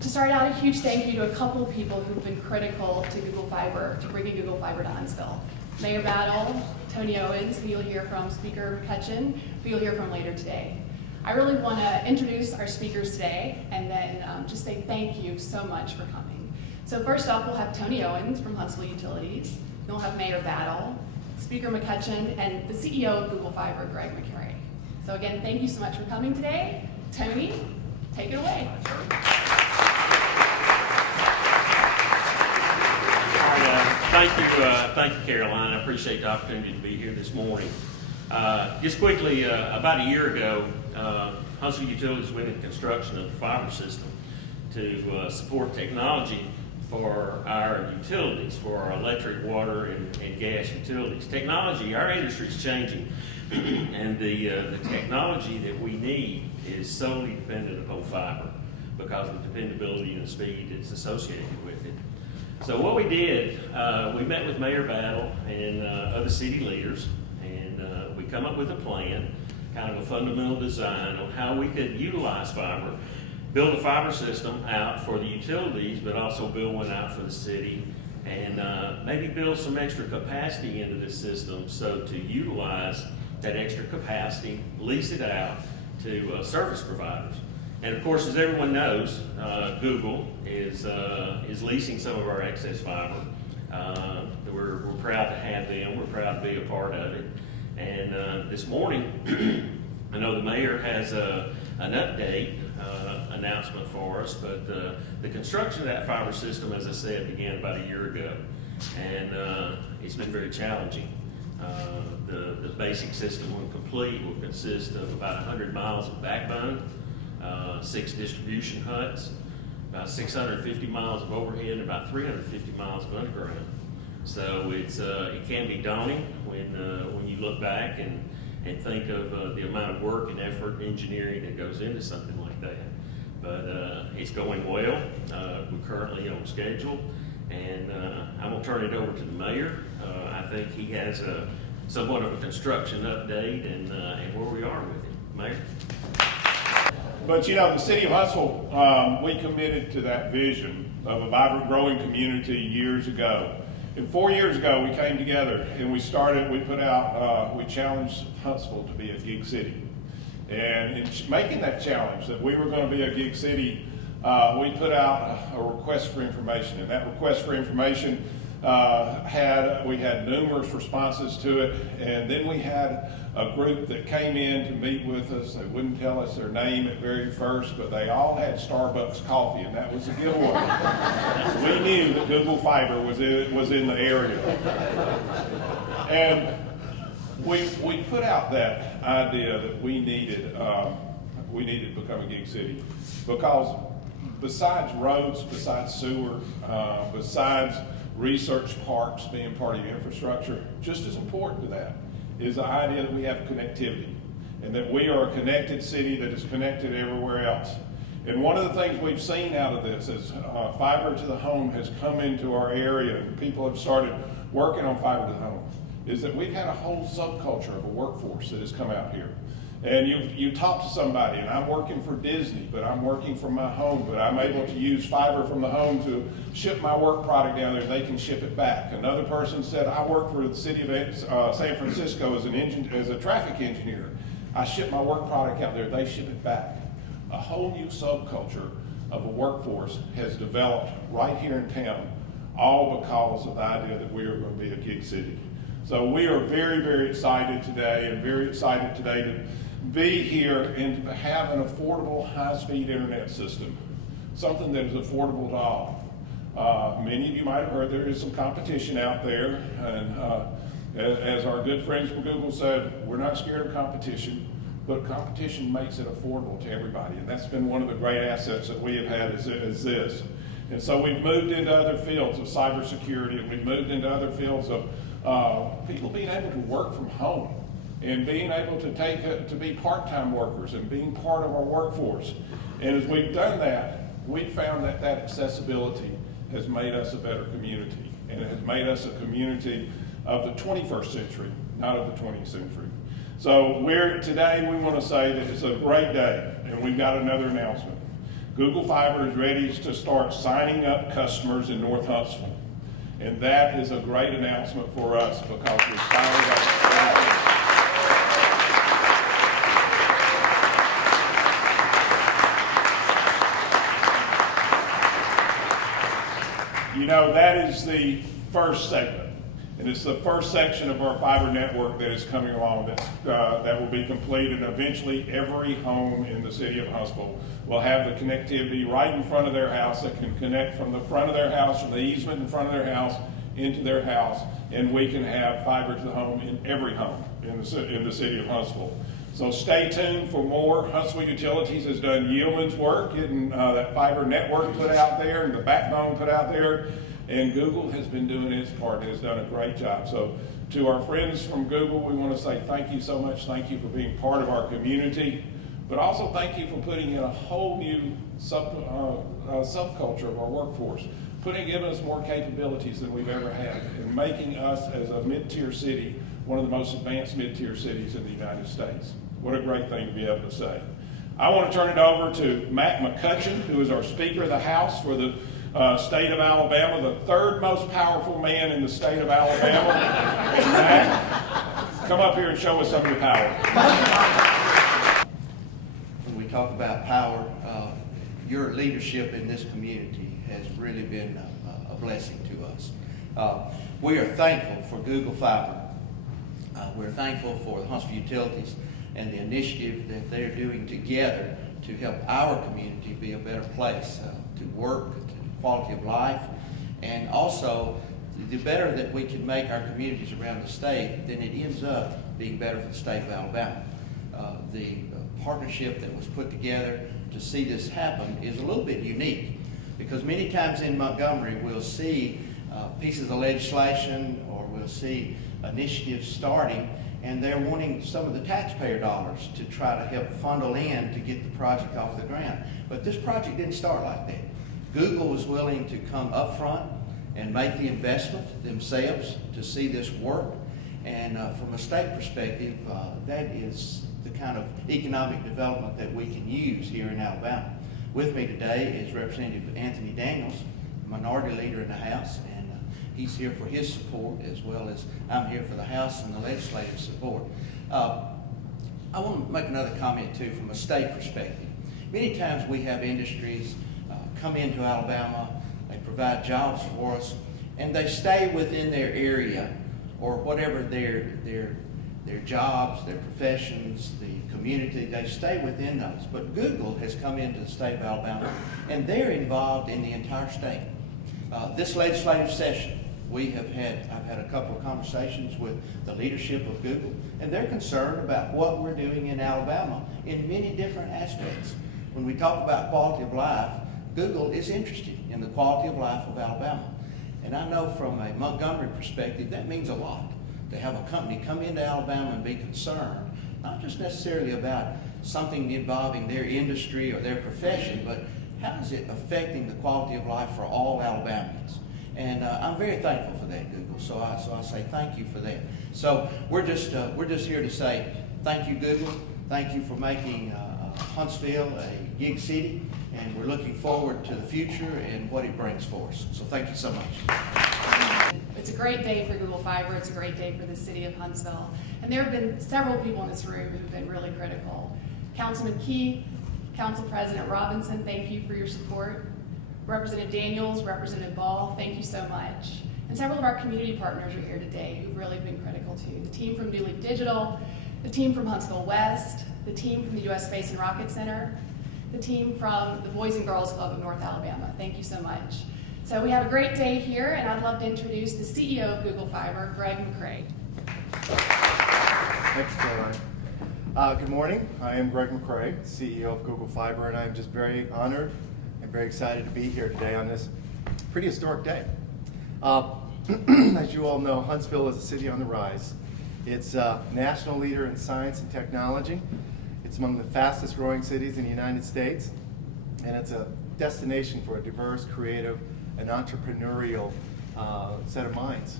To start out, a huge thank you to a couple of people who've been critical to Google Fiber, to bringing Google Fiber to Huntsville. Mayor Battle, Tony Owens, who you'll hear from, Speaker McCutcheon, who you'll hear from later today. I really want to introduce our speakers today and then just say thank you so much for coming. So first up, we'll have Tony Owens from Huntsville Utilities. Then we'll have Mayor Battle, Speaker McCutcheon, and the CEO of Google Fiber, McCray. So again, thank you so much for coming today. Tony, take it away. Thank you, Caroline. I appreciate the opportunity to be here this morning. Just quickly, about a year ago, Huntsville Utilities went into construction of the fiber system to support technology for our utilities, for our electric, water, and gas utilities. Technology, our industry is changing, and the technology that we need is solely dependent upon fiber because of the dependability and the speed that's associated with it. So what we did, we met with Mayor Battle and other city leaders, and we come up with a plan, kind of a fundamental design on how we could utilize fiber, build a fiber system out for the utilities, but also build one out for the city, and maybe build some extra capacity into this system so to utilize that extra capacity, lease it out to service providers. And of course, as everyone knows, Google is leasing some of our excess fiber. We're proud to have them. We're proud to be a part of it. And this morning, I know the mayor has an update announcement for us, but the construction of that fiber system, as I said, began about a year ago. And it's been very challenging. The basic system, when complete, will consist of about 100 miles of backbone, 6 distribution huts, about 650 miles of overhead, and about 350 miles of underground. So it can be daunting when you look back and think of the amount of work and effort and engineering that goes into something like that. But it's going well. We're currently on schedule, and I'm going to turn it over to the mayor. I think he has somewhat of a construction update and where we are with it. Mayor? But you know, the city of Huntsville, we committed to that vision of a vibrant, growing community years ago. And 4 years ago, we came together and we challenged Huntsville to be a gig city. And in making that challenge that we were going to be a gig city, we put out a request for information. And that request for information we had numerous responses to it, and then we had a group that came in to meet with us. They wouldn't tell us their name at very first, but they all had Starbucks coffee, and that was a giveaway. We knew that Google Fiber was in the area. And we put out that idea that we needed to become a gig city, because besides roads, besides sewer, besides research parks being part of your infrastructure, just as important to that is the idea that we have connectivity and that we are a connected city that is connected everywhere else. And one of the things we've seen out of this is fiber to the home has come into our area and people have started working on fiber to the home, is that we've had a whole subculture of a workforce that has come out here. And you talk to somebody, and I'm working for Disney, but I'm working from my home, but I'm able to use fiber from the home to ship my work product down there, they can ship it back. Another person said, I work for the city of San Francisco as a traffic engineer. I ship my work product out there, they ship it back. A whole new subculture of a workforce has developed right here in town, all because of the idea that we are going to be a gig city. So we are very, very excited today, and very excited today to be here and have an affordable high-speed internet system, something that is affordable to all. Many of you might have heard there is some competition out there, and as our good friends from Google said, we're not scared of competition, but competition makes it affordable to everybody, and that's been one of the great assets that we have had is this. And so we've moved into other fields of cybersecurity, and we've moved into other fields of people being able to work from home and being able to be part-time workers and being part of our workforce. And as we've done that, we've found that accessibility has made us a better community, and it has made us a community of the 21st century, not of the 20th century. So today we want to say that it's a great day, and we've got another announcement. Google Fiber is ready to start signing up customers in North Huntsville. And that is a great announcement for us because we're signing up. You know, that is the first segment, and it's the first section of our fiber network that is coming along that will be completed. Eventually, every home in the city of Huntsville will have the connectivity right in front of their house that can connect from the front of their house or the easement in front of their house into their house, and we can have fiber to the home in every home in the city of Huntsville. So stay tuned for more. Huntsville Utilities has done yeoman's work getting that fiber network put out there and the backbone put out there. And Google has been doing its part and has done a great job. So to our friends from Google, we want to say thank you so much. Thank you for being part of our community. But also thank you for putting in a whole new subculture of our workforce, giving us more capabilities than we've ever had, and making us as a mid-tier city one of the most advanced mid-tier cities in the United States. What a great thing to be able to say. I want to turn it over to Matt McCutcheon, who is our Speaker of the House for the state of Alabama, the third most powerful man in the state of Alabama. Matt, come up here and show us some of your power. When we talk about power, your leadership in this community has really been a blessing to us. We are thankful for Google Fiber. We're thankful for the Huntsville Utilities and the initiative that they're doing together to help our community be a better place to work, to quality of life, and also the better that we can make our communities around the state, then it ends up being better for the state of Alabama. The partnership that was put together to see this happen is a little bit unique, because many times in Montgomery we'll see pieces of legislation or we'll see initiatives starting, and they're wanting some of the taxpayer dollars to try to help funnel in to get the project off the ground. But this project didn't start like that. Google was willing to come up front and make the investment themselves to see this work. And from a state perspective, that is the kind of economic development that we can use here in Alabama. With me today is Representative Anthony Daniels, Minority Leader in the House, and he's here for his support, as well as I'm here for the House and the legislative support. I want to make another comment too from a state perspective. Many times we have industries come into Alabama, they provide jobs for us, and they stay within their area or whatever their jobs, their professions, the community, they stay within those. But Google has come into the state of Alabama, and they're involved in the entire state. This legislative session, I've had a couple of conversations with the leadership of Google, and they're concerned about what we're doing in Alabama in many different aspects. When we talk about quality of life, Google is interested in the quality of life of Alabama. And I know from a Montgomery perspective, that means a lot to have a company come into Alabama and be concerned, not just necessarily about something involving their industry or their profession, but how is it affecting the quality of life for all Alabamians? And I'm very thankful for that, Google. So I say thank you for that. So we're just here to say thank you, Google. Thank you for making Huntsville a gig city, and we're looking forward to the future and what it brings for us. So thank you so much. It's a great day for Google Fiber. It's a great day for the city of Huntsville. And there have been several people in this room who've been really critical. Councilman Keith, Council President Robinson, thank you for your support. Representative Daniels, Representative Ball, thank you so much. And several of our community partners are here today who've really been critical too. The team from New Leaf Digital, the team from Huntsville West, the team from the U.S. Space and Rocket Center, the team from the Boys and Girls Club of North Alabama. Thank you so much. So we have a great day here, and I'd love to introduce the CEO of Google Fiber, Greg McCray. Thanks, Caroline. Good morning. I am Greg McCray, CEO of Google Fiber, and I'm just very honored and very excited to be here today on this pretty historic day. As you all know, Huntsville is a city on the rise. It's a national leader in science and technology. It's among the fastest growing cities in the United States, and it's a destination for a diverse, creative, and entrepreneurial set of minds.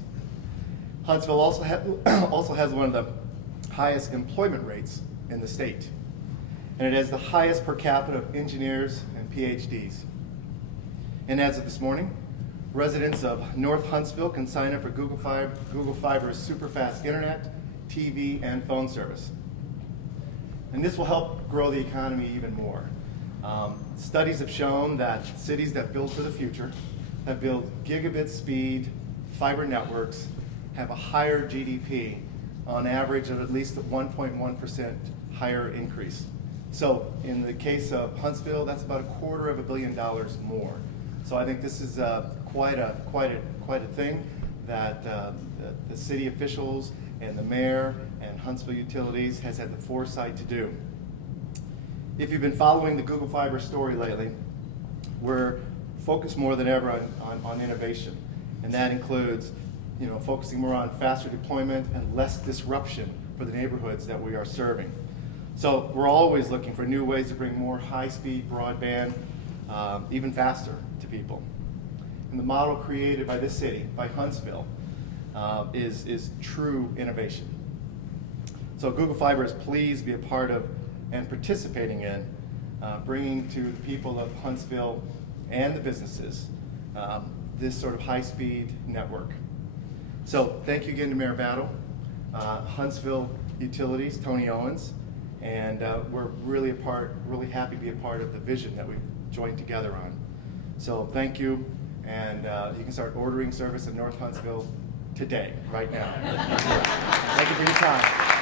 Huntsville also has one of the highest employment rates in the state, and it has the highest per capita of engineers and PhDs. And as of this morning, residents of North Huntsville can sign up for Google Fiber's super-fast internet, TV, and phone service. And this will help grow the economy even more. Studies have shown that cities that build for the future, that build gigabit speed fiber networks, have a higher GDP on average of at least a 1.1% higher increase. So in the case of Huntsville, that's about $250 million more. So I think this is quite a thing that the city officials and the mayor and Huntsville Utilities has had the foresight to do. If you've been following the Google Fiber story lately, we're focused more than ever on innovation, and that includes focusing more on faster deployment and less disruption for the neighborhoods that we are serving. So we're always looking for new ways to bring more high-speed broadband even faster to people. And the model created by this city, by Huntsville, is true innovation. So Google Fiber is pleased to be a part of and participating in bringing to the people of Huntsville and the businesses this sort of high-speed network. So thank you again to Mayor Battle, Huntsville Utilities, Tony Owens, and we're really happy to be a part of the vision that we've joined together on. So thank you, and you can start ordering service in North Huntsville today, right now. Thank you for your time.